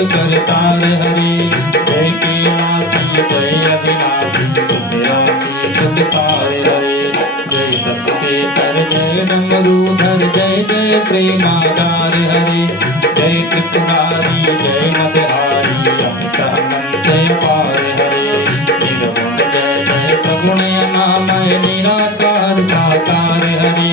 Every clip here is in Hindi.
कर कर तार हरे। जय कैलासी जय अविनाशी सुखरासी सुख तार हरे। जय सत्य कर जय डमरूधर जय जय प्रेमागार हरे। जय त्रिपुरारी जय मदहारी अमित अनंत अपार हरे। निर्गुण जय जय सगुण अनामय निराकार साकार हरे।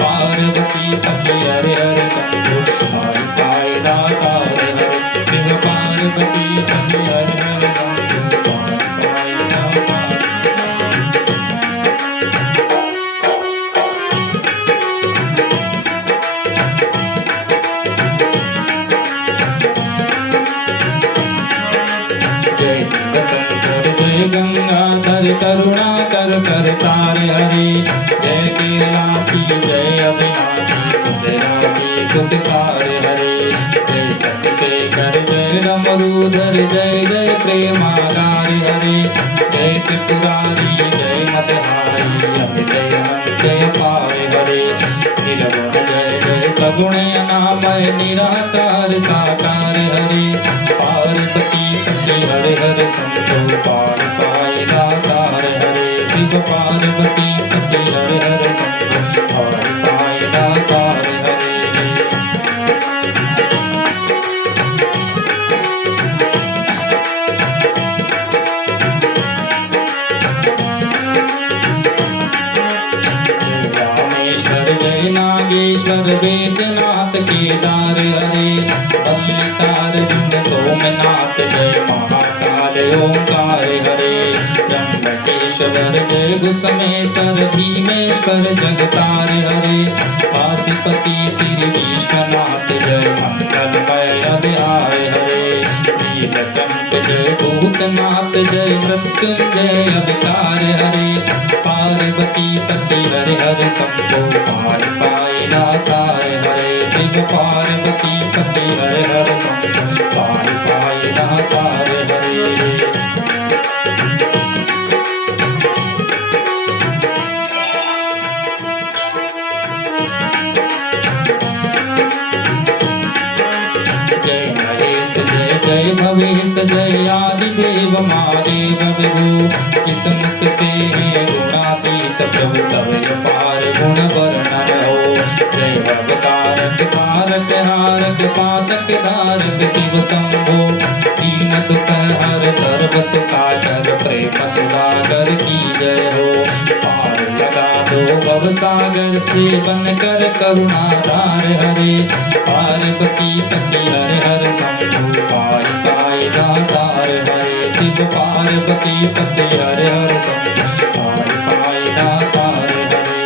पार्वती पति हरे हरे शंभो हरि पाय दातार हरे। शिव पार्वती पति हरे हरे शंभो हरि पाय दातार। जय शिव शंकर जय गंगाधर करुणा कर कर तार हरे। जय कैलासी जय अविनाशी सुखरासी सुख तार हरे। जय सत्यशेखर जय डमरूधर जय जय प्रेमागार हरे। जय त्रिपुरारी जय मदहारी अमित अनंत अपार हरे। निर्गुण जय जय सगुण अनामय निराकार साकार हरे। पार्वती पति हरे हरे शंभो पार पाय दातार हरे। शिव पार्वती पति हरे हरे शंभो पार पाय दातार हरे। रामेश्वर जय नागेश्वर वेदनाथ केदार हरे। मल्लिकार्जुन सोमनाथ जय महाकाल ओंकार हरे। त्र्यंबकेश्वर जय घुसमेश्वर भीमेश्वर जगतार हरे। काशीपति श्री विश्वनाथ जय मंगलमय अध्याय हरे। नीलकंठ जय भूतनाथ जय मृत्युंजय अवतार हरे। पार्वती पति हरे हरे शंभो पार पाय दातार हरे। शिव पार्वती पति हरे हरे शंभो पार पाय दातार हरे। जय महेश जय जय भवेश जय आदिदेव महादेव विभु। किस्मत से है गुणातीत प्रभु तव अपार गुण वर्णन हो। जय भवतारक तारक हारक पातक धारक शिव शंभो। दीन दुख हर सर्व सुखाकर प्रेम सुधाकर की जय हो। पार लगा दो भव सागर से बन कर करुणाधार हरे। पार्वती पति हरे हरे शंभो पार पाय दातार हरे। शिव पार्वती पति हरे हरे शंभो पार पाय दातार हरे।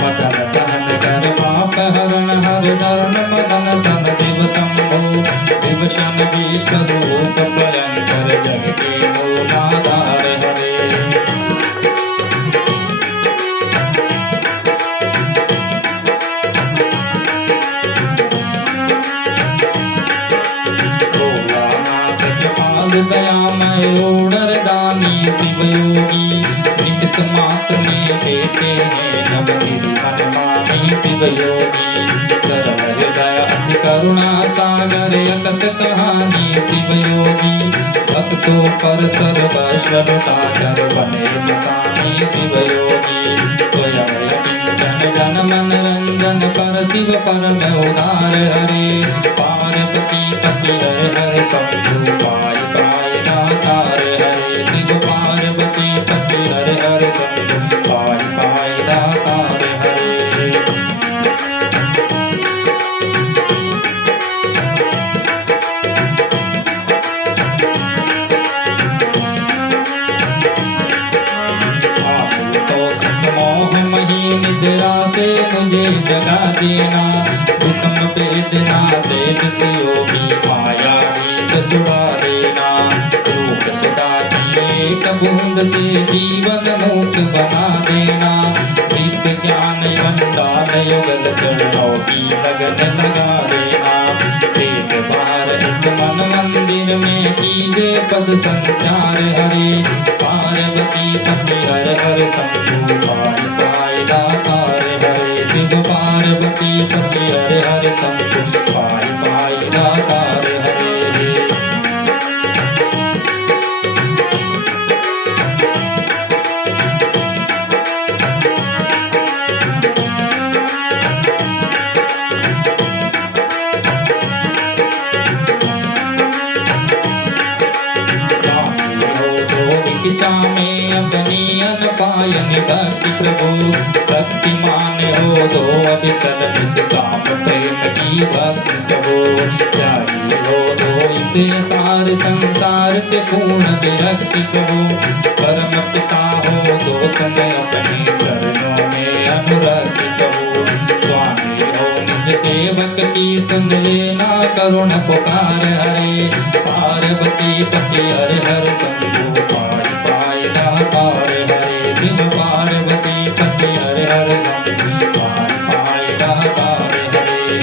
मदन दहन कर पाप हरण हर धरण मदन धन शिव शंभो। विभूषण विश्वरूप भयंकर जग के मूलाधार हरे। भोलानाथ कृपाल दयामय ओडर दानी शिव योगी। नित समात्र में देते हैं नवनिधि हनुमानी शिव योगी। सरल हृदय अति करुणा सागर अकथ कहानी शिव योगी। भक्तों पर सर्वस्व लुटाकर बने मसानी शिव योगी। स्वयं यतीजन जन मन रंजन कर शिव परम उदार हरे। पार्वती पति हरे हरे शंभो पाय पाय दातार हरे। शिव पार्वती पति हरे हरे शंभो पाय पाय दातार हरे। निद्रा से मुझे जगा देना। विषम वेदना से विषयोगी माया से छुड़ा देना। रूप सदा की एक बूंद से जीवन मुक्त बना देना। दिव्य ज्ञान भंडार युगल चढ़ाओ की लगन लगा देना। एक बार इस मन मंदिर जल में कीजे पद संचार हरे। पार्वती पति हर हर शंभु पाहि पाहि दातार हरे। शिव पार्वती पति हर हर शंभु पाहि पाहि दातार हरे। इच्छा में अपनी अन पायन भक्ति प्रभु। शक्तिमान हो दो अभिचल निष्काम प्रेम की भक्ति प्रभु। त्यागी हो दो इसे सार संसार से पूर्ण विरक्ति प्रभु। परम पिता हो दो तुम अपने चरणों में अनुरक्ति प्रभु। स्वामी हो निज सेवक की सुन लेना करुण पुकार हरे। पार्वती पति हर हर शंभु पाहि पाहि दातार हरे। शिव पार्वती पति हर हर शंभु पाहि पाहि दातार हरे।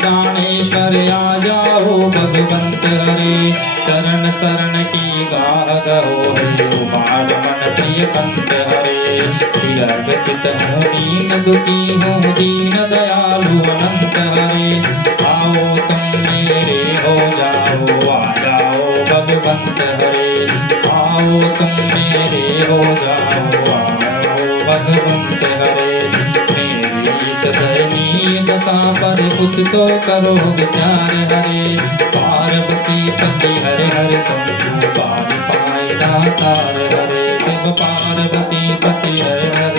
प्राणेश्वर आ जाओ भगवंत हरे। चरण शरण की गाह गहो हरे। उमारमन प्रिय कंत हरे। विरगत हूँ दीन दुखी हूँ दीन दयालु अनंत हरे। आओ तुम मेरे हो जाओ आ जाओ भगवंत हरे। आओ तुम मेरे हो जाओ आ जाओ भगवंत हरे। सदयनीय दशा पर कुछ तो करो विचार हरे। पार्वती पति हर हर शंभु पाहि पाहि दातार हरे। शिव पार्वती पति हर हर